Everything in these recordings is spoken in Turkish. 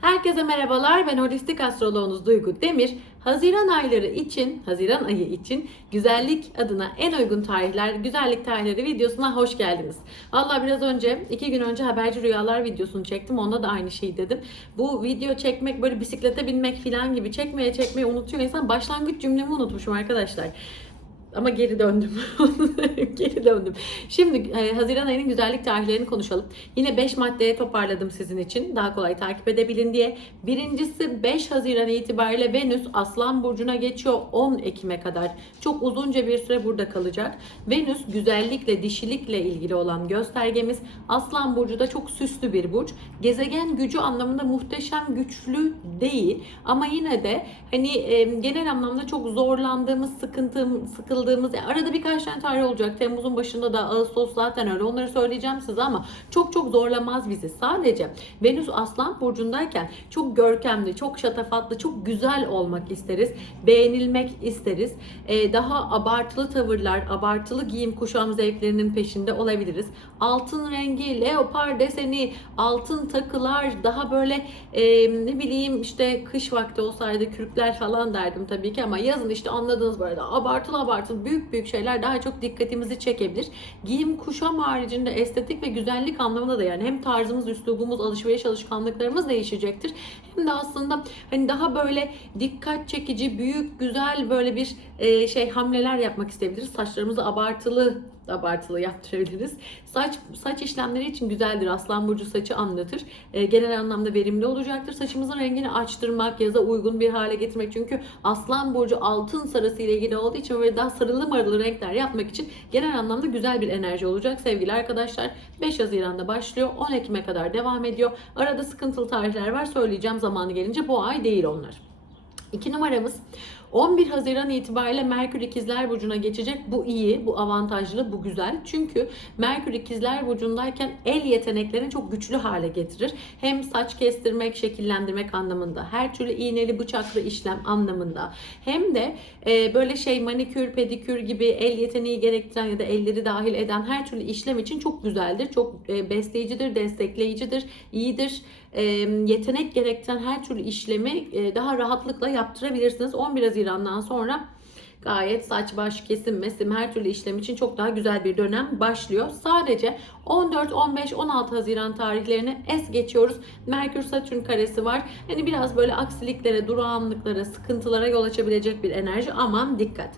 Herkese merhabalar. Ben holistik astroloğunuz Duygu Demir. Haziran ayları için, Haziran ayı için güzellik adına en uygun tarihler, güzellik tarihleri videosuna hoş geldiniz. Valla biraz önce, iki gün önce haberci rüyalar videosunu çektim. Onda da aynı şeyi dedim. Bu video çekmek böyle bisiklete binmek falan gibi çekmeye çekmeye unutuyor insan. Başlangıç cümlemi unutmuşum arkadaşlar. Ama geri döndüm. geri döndüm. Şimdi e, Haziran ayının güzellik tarihlerini konuşalım. Yine 5 maddeye toparladım sizin için. Daha kolay takip edebilin diye. Birincisi 5 Haziran itibariyle Venüs Aslan Burcu'na geçiyor 10 Ekim'e kadar. Çok uzunca bir süre burada kalacak. Venüs güzellikle, dişilikle ilgili olan göstergemiz. Aslan Burcu da çok süslü bir burç. Gezegen gücü anlamında muhteşem güçlü değil. Ama yine de hani e, genel anlamda çok zorlandığımız, sıkıntım, sıkıldığımız yani arada birkaç tane tarih olacak. Temmuz'un başında da Ağustos zaten öyle. Onları söyleyeceğim size ama çok çok zorlamaz bizi. Sadece Venüs Aslan burcundayken çok görkemli, çok şatafatlı, çok güzel olmak isteriz. Beğenilmek isteriz. Ee, daha abartılı tavırlar, abartılı giyim kuşam zevklerinin peşinde olabiliriz. Altın rengi, leopar deseni, altın takılar, daha böyle e, ne bileyim işte kış vakti olsaydı kürkler falan derdim tabii ki ama yazın işte anladığınız böyle abartılı abartılı büyük büyük şeyler daha çok dikkatimizi çekebilir. Giyim kuşam haricinde estetik ve güzellik anlamında da yani hem tarzımız, üslubumuz, alışveriş alışkanlıklarımız değişecektir. De aslında hani daha böyle dikkat çekici, büyük, güzel böyle bir e, şey hamleler yapmak isteyebiliriz. Saçlarımızı abartılı abartılı yaptırabiliriz. Saç saç işlemleri için güzeldir. Aslan burcu saçı anlatır. E, genel anlamda verimli olacaktır. Saçımızın rengini açtırmak, yaza uygun bir hale getirmek. Çünkü Aslan burcu altın sarısı ile ilgili olduğu için böyle daha sarılı marılı renkler yapmak için genel anlamda güzel bir enerji olacak sevgili arkadaşlar. 5 Haziran'da başlıyor. 10 Ekim'e kadar devam ediyor. Arada sıkıntılı tarihler var. Söyleyeceğim zamanı gelince. Bu ay değil onlar. İki numaramız 11 Haziran itibariyle Merkür İkizler Burcu'na geçecek. Bu iyi, bu avantajlı, bu güzel. Çünkü Merkür İkizler Burcu'ndayken el yeteneklerini çok güçlü hale getirir. Hem saç kestirmek, şekillendirmek anlamında, her türlü iğneli bıçaklı işlem anlamında. Hem de e, böyle şey manikür, pedikür gibi el yeteneği gerektiren ya da elleri dahil eden her türlü işlem için çok güzeldir. Çok e, besleyicidir, destekleyicidir, iyidir. E, yetenek gerektiren her türlü işlemi e, daha rahatlıkla yaptırabilirsiniz. 11 Haziran'dan sonra gayet saç baş kesim mesim her türlü işlem için çok daha güzel bir dönem başlıyor. Sadece 14, 15, 16 Haziran tarihlerine es geçiyoruz. Merkür Satürn karesi var. Hani biraz böyle aksiliklere, durağanlıklara, sıkıntılara yol açabilecek bir enerji. Aman dikkat.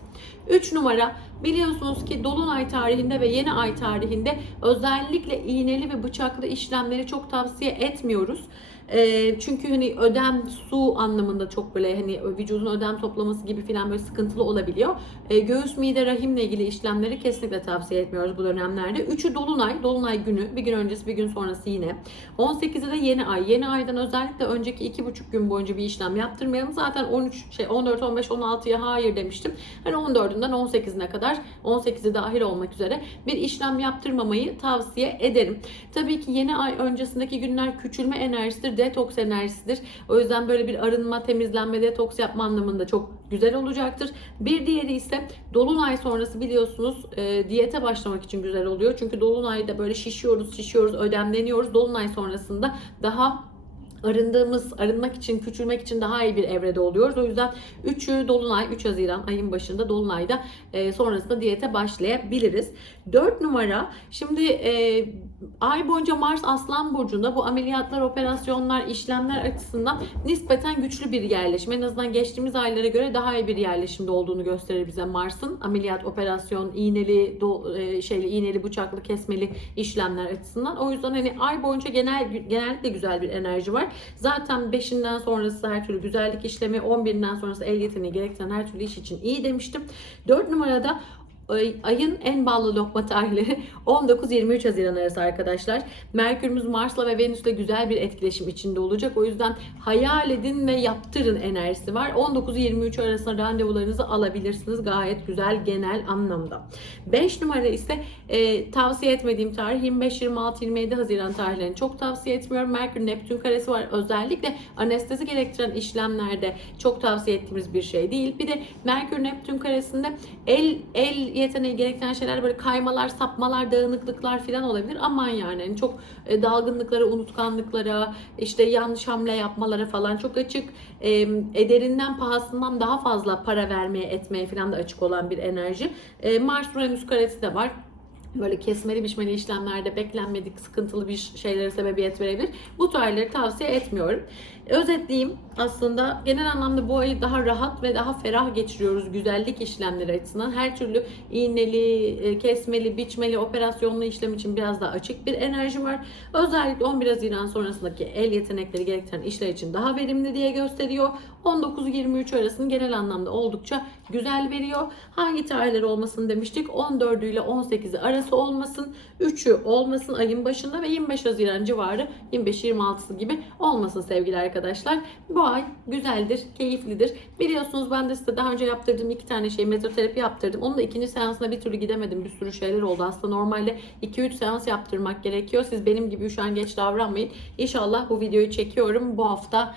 3 numara biliyorsunuz ki Dolunay tarihinde ve yeni ay tarihinde özellikle iğneli ve bıçaklı işlemleri çok tavsiye etmiyoruz. E, çünkü hani ödem su anlamında çok böyle hani vücudun ödem toplaması gibi falan böyle sıkıntılı olabiliyor. E, göğüs, mide, rahimle ilgili işlemleri kesinlikle tavsiye etmiyoruz bu dönemlerde. Üçü dolunay, dolunay günü, bir gün öncesi bir gün sonrası yine. 18'i de yeni ay. Yeni aydan özellikle önceki iki buçuk gün boyunca bir işlem yaptırmayalım. Zaten 13 şey 14, 15, 16'ya hayır demiştim. Hani 14'ünden 18'ine kadar 18'i dahil olmak üzere bir işlem yaptırmamayı tavsiye ederim. Tabii ki yeni ay öncesindeki günler küçülme enerjisidir detoks enerjisidir. O yüzden böyle bir arınma, temizlenme, detoks yapma anlamında çok güzel olacaktır. Bir diğeri ise dolunay sonrası biliyorsunuz e, diyete başlamak için güzel oluyor. Çünkü dolunayda böyle şişiyoruz, şişiyoruz, ödemleniyoruz. Dolunay sonrasında daha arındığımız, arınmak için, küçülmek için daha iyi bir evrede oluyoruz. O yüzden 3'ü Dolunay, 3 Haziran ayın başında Dolunay'da e, sonrasında diyete başlayabiliriz. 4 numara, şimdi e, ay boyunca Mars Aslan Burcu'nda bu ameliyatlar, operasyonlar, işlemler açısından nispeten güçlü bir yerleşim. En azından geçtiğimiz aylara göre daha iyi bir yerleşimde olduğunu gösterir bize Mars'ın. Ameliyat, operasyon, iğneli, do, e, şeyli, iğneli, bıçaklı, kesmeli işlemler açısından. O yüzden hani ay boyunca genel genellikle güzel bir enerji var. Zaten 5'inden sonrası her türlü güzellik işlemi, 11'inden sonrası el yeteneği gerektiren her türlü iş için iyi demiştim. 4 numarada ayın en ballı lokma tarihleri 19-23 Haziran arası arkadaşlar. Merkürümüz Mars'la ve Venüs'le güzel bir etkileşim içinde olacak. O yüzden hayal edin ve yaptırın enerjisi var. 19-23 arasında randevularınızı alabilirsiniz. Gayet güzel genel anlamda. 5 numara ise e, tavsiye etmediğim tarih 25-26-27 Haziran tarihlerini çok tavsiye etmiyorum. Merkür Neptün karesi var. Özellikle anestezi gerektiren işlemlerde çok tavsiye ettiğimiz bir şey değil. Bir de Merkür Neptün karesinde el el yeteneği gerektiren şeyler böyle kaymalar, sapmalar, dağınıklıklar falan olabilir. Aman yani hani çok e, dalgınlıklara, unutkanlıklara, işte yanlış hamle yapmalara falan çok açık. E, ederinden pahasından daha fazla para vermeye, etmeye falan da açık olan bir enerji. E, Mars Uranüs karesi de var böyle kesmeli biçmeli işlemlerde beklenmedik sıkıntılı bir şeylere sebebiyet verebilir. Bu tarihleri tavsiye etmiyorum. Özetleyeyim aslında genel anlamda bu ayı daha rahat ve daha ferah geçiriyoruz güzellik işlemleri açısından. Her türlü iğneli, e, kesmeli, biçmeli, operasyonlu işlem için biraz daha açık bir enerji var. Özellikle 11 Haziran sonrasındaki el yetenekleri gerektiren işler için daha verimli diye gösteriyor. 19-23 arasını genel anlamda oldukça güzel veriyor. Hangi tarihler olmasın demiştik? 14 ile 18'i arası olmasın. 3'ü olmasın ayın başında ve 25 Haziran civarı 25-26'sı gibi olmasın sevgili arkadaşlar. Bu ay güzeldir, keyiflidir. Biliyorsunuz ben de size daha önce yaptırdığım iki tane şey mezoterapi yaptırdım. Onun da ikinci seansına bir türlü gidemedim. Bir sürü şeyler oldu. Aslında normalde 2-3 seans yaptırmak gerekiyor. Siz benim gibi üşengeç davranmayın. İnşallah bu videoyu çekiyorum. Bu hafta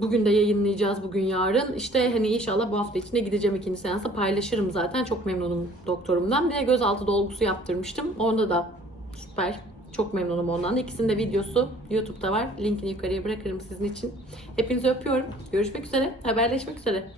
Bugün de yayınlayacağız bugün yarın. İşte hani inşallah bu hafta içinde gideceğim ikinci seansa paylaşırım zaten. Çok memnunum doktorumdan. Bir de gözaltı dolgusu yaptırmıştım. Onda da süper. Çok memnunum ondan. İkisinin de videosu YouTube'da var. Linkini yukarıya bırakırım sizin için. Hepinizi öpüyorum. Görüşmek üzere. Haberleşmek üzere.